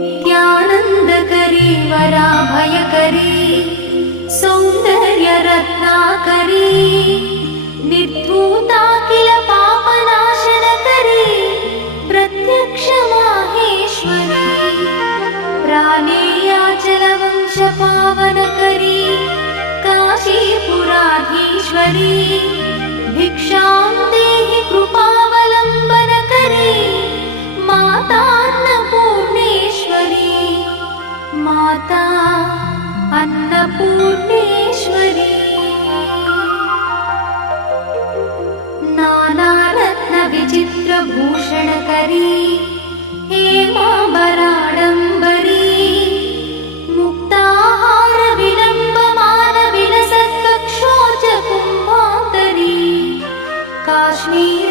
नित्यानन्दकरी वराभयकरी सौन्दर्यरत्नाकरी निर्धूता किल पापनाशनकरी प्रत्यक्षमाहेश्वरी प्राणेयाचलवंशपावनकरी काशीपुराधीश्वरी भिक्षां अन्नपूटेश्वरी नानानन्दविचित्रभूषणकरी हे मा बराडम्बरी मुक्ताहार काश्मीर